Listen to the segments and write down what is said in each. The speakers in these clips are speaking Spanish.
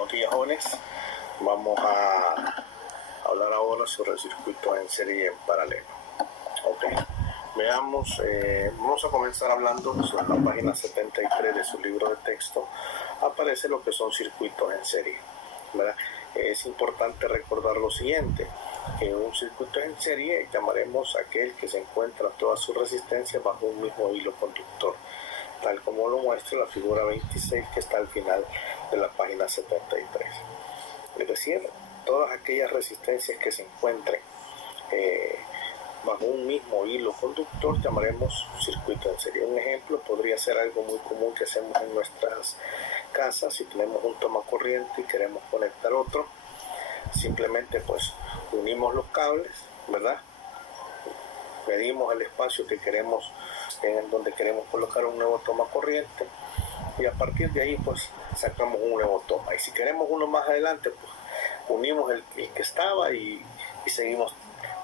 Buenos días, jóvenes. Vamos a hablar ahora sobre circuitos en serie y en paralelo. Ok, veamos, vamos a comenzar hablando sobre la página 73 de su libro de texto. Aparece lo que son circuitos en serie, ¿verdad? Es importante recordar lo siguiente, que un circuito en serie llamaremos aquel que se encuentra toda su resistencia bajo un mismo hilo conductor, tal como lo muestra la figura 26 que está al final de la página 73. Es decir, todas aquellas resistencias que se encuentren bajo un mismo hilo conductor llamaremos circuito en serie. Un ejemplo podría ser algo muy común que hacemos en nuestras casas. Si tenemos un tomacorriente y queremos conectar otro, simplemente pues unimos los cables, ¿verdad? Medimos el espacio que queremos, en donde queremos colocar un nuevo tomacorriente, y a partir de ahí pues sacamos un nuevo toma. Y si queremos uno más adelante, pues unimos el que estaba y seguimos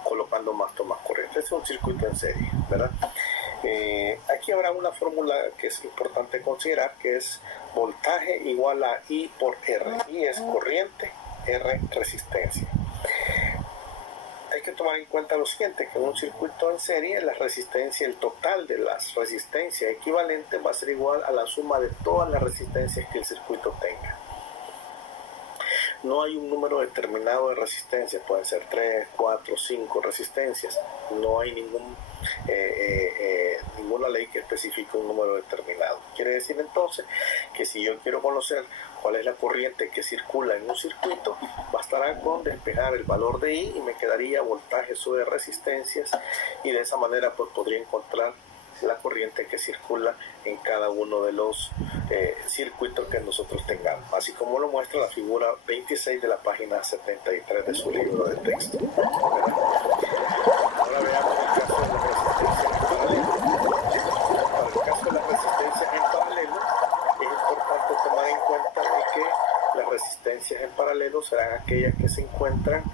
colocando más tomas corrientes. Es un circuito en serie, ¿verdad? Aquí habrá una fórmula que es importante considerar, que es voltaje igual a I por R. I es corriente, R resistencia. Hay que tomar en cuenta lo siguiente, que en un circuito en serie la resistencia, el total de las resistencias equivalentes va a ser igual a la suma de todas las resistencias que el circuito tenga. No hay un número determinado de resistencias, pueden ser 3, 4, 5 resistencias. No hay ninguna ley que especifique un número determinado. Quiere decir entonces que si yo quiero conocer cuál es la corriente que circula en un circuito, bastará con despejar el valor de I y me quedaría voltaje sobre resistencias, y de esa manera pues podría encontrar la corriente que circula en cada uno de los circuitos que nosotros tengamos, así como lo muestra la figura 26 de la página 73 de su libro de texto. Ahora veamos el caso de las resistencias en paralelo. Para el caso de las resistencias en paralelo, es importante tomar en cuenta de que las resistencias en paralelo serán aquellas que se encuentran,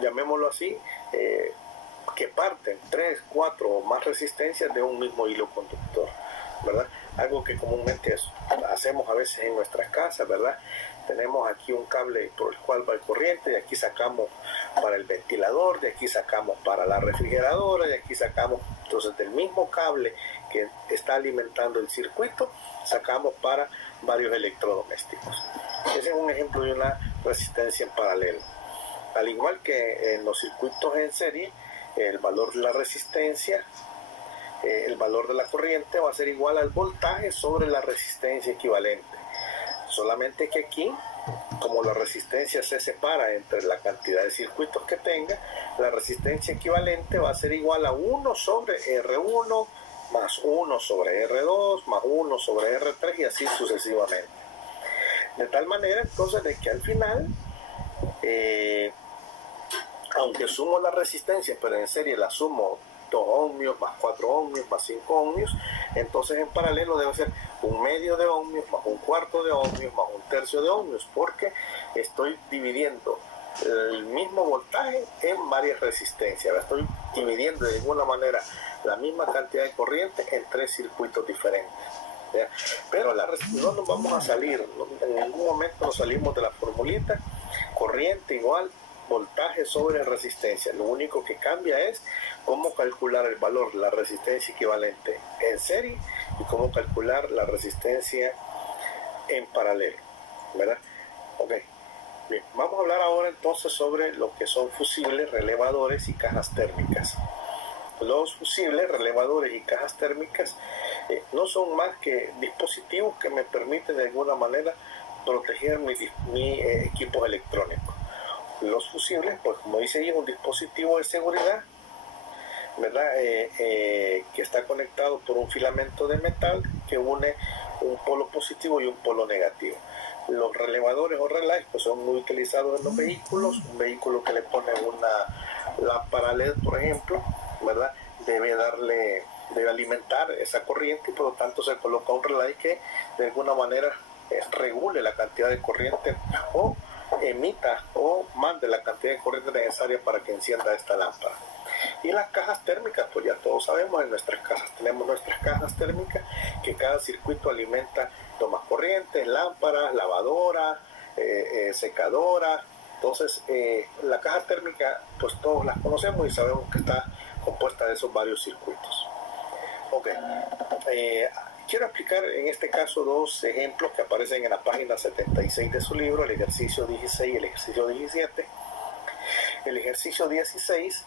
llamémoslo así, que parten 3, 4 o más resistencias de un mismo hilo conductor, ¿verdad? Algo que comúnmente hacemos a veces en nuestras casas, ¿verdad? Tenemos aquí un cable por el cual va el corriente, de aquí sacamos para el ventilador, de aquí sacamos para la refrigeradora, de aquí sacamos, entonces del mismo cable que está alimentando el circuito, sacamos para varios electrodomésticos. Ese es un ejemplo de una resistencia en paralelo. Al igual que en los circuitos en serie, el valor de la resistencia, el valor de la corriente va a ser igual al voltaje sobre la resistencia equivalente. Solamente que aquí, como la resistencia se separa entre la cantidad de circuitos que tenga, la resistencia equivalente va a ser igual a 1 sobre R1 más 1 sobre R2 más 1 sobre R3 y así sucesivamente. De tal manera entonces de que al final, aunque sumo la resistencia, pero en serie la sumo 2 ohmios más 4 ohmios más 5 ohmios, entonces en paralelo debe ser 1/2 de ohmios más 1/4 de ohmios más 1/3 de ohmios, porque estoy dividiendo el mismo voltaje en varias resistencias. Estoy dividiendo de alguna manera la misma cantidad de corriente en 3 circuitos diferentes, ¿ya? Pero no nos vamos a salir, en ningún momento nos salimos de la formulita corriente igual voltaje sobre resistencia. Lo único que cambia es cómo calcular el valor de la resistencia equivalente en serie y cómo calcular la resistencia en paralelo, ¿verdad? Ok, bien, vamos a hablar ahora entonces sobre lo que son fusibles, relevadores y cajas térmicas. Los fusibles, relevadores y cajas térmicas no son más que dispositivos que me permiten de alguna manera proteger mi equipos electrónicos. Los fusibles, pues como dice ahí, es un dispositivo de seguridad, ¿verdad? Que está conectado por un filamento de metal que une un polo positivo y un polo negativo. Los relevadores o relays pues son muy utilizados en los vehículos. Un vehículo que le pone una lámpara LED, por ejemplo, ¿verdad? Debe alimentar esa corriente, y por lo tanto se coloca un relay que de alguna manera regule la cantidad de corriente o emita o mande la cantidad de corriente necesaria para que encienda esta lámpara. Y las cajas térmicas, pues ya todos sabemos, en nuestras casas tenemos nuestras cajas térmicas, que cada circuito alimenta tomas corrientes, lámparas, lavadoras, secadoras. Entonces, la caja térmica, pues todos las conocemos y sabemos que está compuesta de esos varios circuitos. Ok, quiero explicar en este caso dos ejemplos que aparecen en la página 76 de su libro, el ejercicio 16 y el ejercicio 17. El ejercicio 16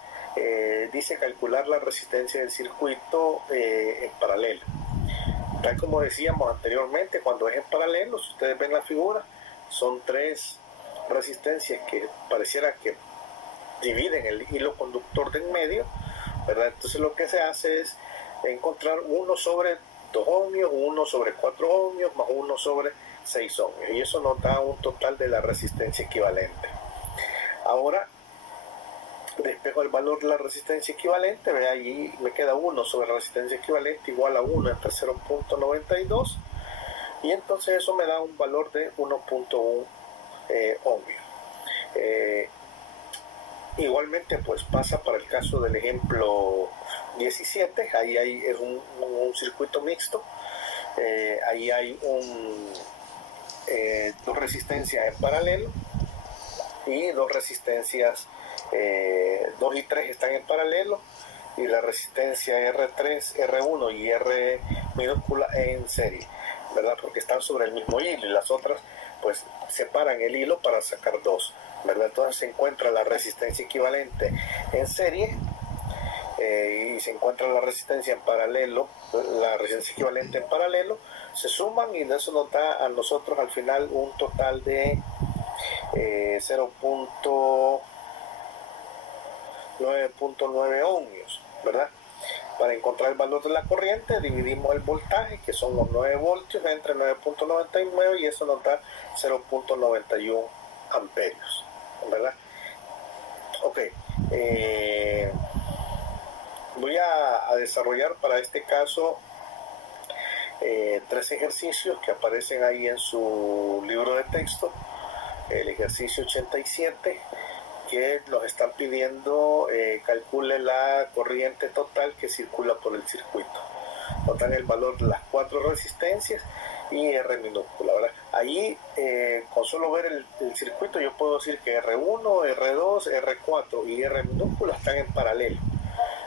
dice calcular la resistencia del circuito en paralelo. Tal como decíamos anteriormente, cuando es en paralelo, si ustedes ven la figura, son tres resistencias que pareciera que dividen el hilo conductor de en medio, ¿verdad? Entonces lo que se hace es encontrar 1 sobre 2 ohmios, 1 sobre 4 ohmios, más 1 sobre 6 ohmios, y eso nos da un total de la resistencia equivalente. Ahora despejo el valor de la resistencia equivalente, ve allí me queda 1 sobre la resistencia equivalente igual a 1 entre 0.92, y entonces eso me da un valor de 1.1 ohmios. Igualmente pues pasa para el caso del ejemplo 17, ahí hay un circuito mixto, ahí hay dos resistencias en paralelo y dos resistencias 2 y 3 están en paralelo, y la resistencia R3, R1 y R minúscula en serie, ¿verdad? Porque están sobre el mismo hilo, y las otras pues separan el hilo para sacar dos, ¿verdad? Entonces se encuentra la resistencia equivalente en serie y se encuentra la resistencia en paralelo, la resistencia equivalente en paralelo, se suman y eso nos da a nosotros al final un total de 0.9.9 ohmios, ¿verdad? Para encontrar el valor de la corriente dividimos el voltaje, que son los 9 voltios, entre 9.99, y eso nos da 0.91 amperios, ¿verdad? Ok, voy a desarrollar para este caso 3 ejercicios que aparecen ahí en su libro de texto. El ejercicio 87, que nos están pidiendo calcule la corriente total que circula por el circuito. Nos dan el valor de las 4 resistencias y R minúscula, ¿verdad? Ahí con solo ver el circuito yo puedo decir que R1, R2, R4 y R minúscula están en paralelo.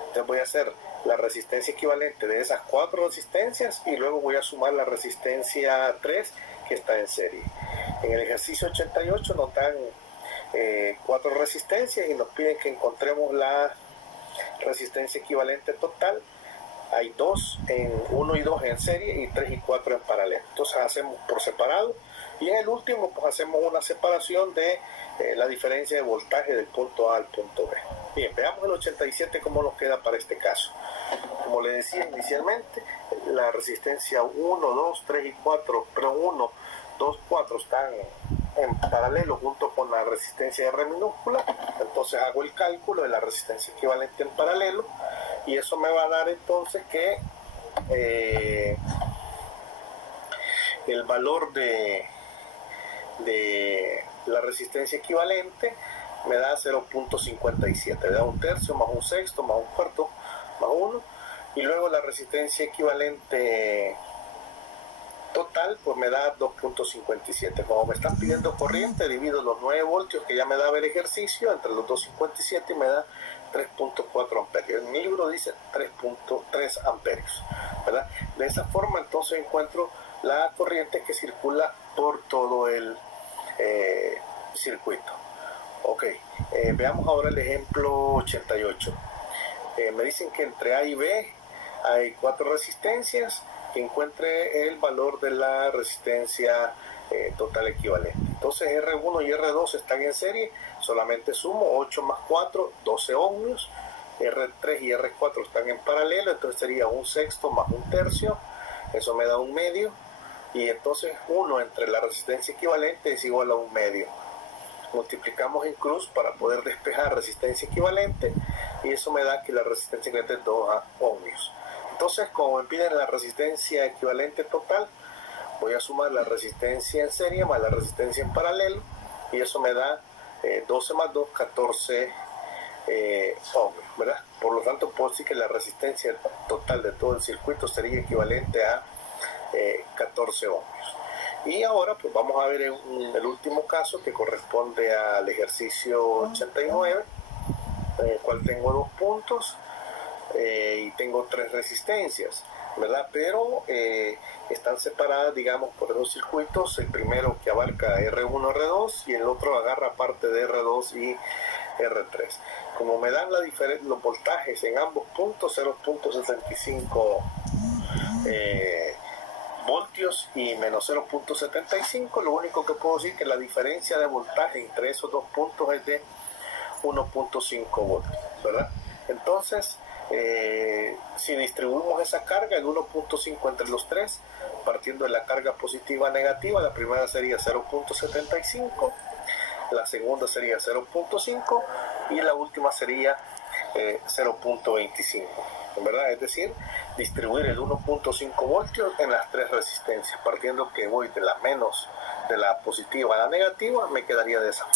Entonces voy a hacer la resistencia equivalente de esas 4 resistencias y luego voy a sumar la resistencia 3 que está en serie. En el ejercicio 88 nos dan 4 resistencias y nos piden que encontremos la resistencia equivalente total. Hay 2 en 1 y 2 en serie y 3 y 4 en paralelo. Entonces hacemos por separado, y en el último pues hacemos una separación de la diferencia de voltaje del punto A al punto B. Bien, veamos el 87 cómo nos queda para este caso. Como le decía inicialmente, la resistencia 1, 2, 3 y 4, pero 1, 2, 4 están en paralelo junto con la resistencia R minúscula. Entonces hago el cálculo de la resistencia equivalente en paralelo, y eso me va a dar entonces que el valor de la resistencia equivalente me da 0.57, me da un tercio más un sexto más un cuarto más 1, y luego la resistencia equivalente total pues me da 2.57. Como me están pidiendo corriente, divido los 9 voltios que ya me daba el ejercicio entre los 2.57 y me da 3.4 amperios. En mi libro dice 3.3 amperios, ¿verdad? De esa forma entonces encuentro la corriente que circula por todo el circuito. Ok, veamos ahora el ejemplo 88. Me dicen que entre A y B hay 4 resistencias, que encuentre el valor de la resistencia total equivalente. Entonces R1 y R2 están en serie, solamente sumo 8 más 4, 12 ohmios. R3 y R4 están en paralelo, entonces sería un sexto más un tercio, eso me da un medio, y entonces 1 entre la resistencia equivalente es igual a un medio. Multiplicamos en cruz para poder despejar resistencia equivalente, y eso me da que la resistencia equivalente es 2 ohmios. Entonces, como me piden la resistencia equivalente total, voy a sumar la resistencia en serie más la resistencia en paralelo, y eso me da 12 más 2, 14 ohmios, ¿verdad? Por lo tanto, puedo decir que la resistencia total de todo el circuito sería equivalente a 14 ohmios. Y ahora pues vamos a ver el último caso, que corresponde al ejercicio 89, en el cual tengo 2 puntos y tengo 3 resistencias, ¿verdad? Pero están separadas, digamos, por 2 circuitos. El primero que abarca R1, R2, y el otro agarra parte de R2 y R3. Como me dan los voltajes en ambos puntos, 0.65 voltios y menos 0.75, lo único que puedo decir es que la diferencia de voltaje entre esos 2 puntos es de 1.5 voltios, ¿verdad? Entonces, si distribuimos esa carga, el 1.5 entre los 3, partiendo de la carga positiva a negativa, la primera sería 0.75, la segunda sería 0.5 y la última sería 0.25, ¿verdad? Es decir, distribuir el 1.5 voltios en las 3 resistencias, partiendo que voy de la positiva a la negativa, me quedaría de esa forma.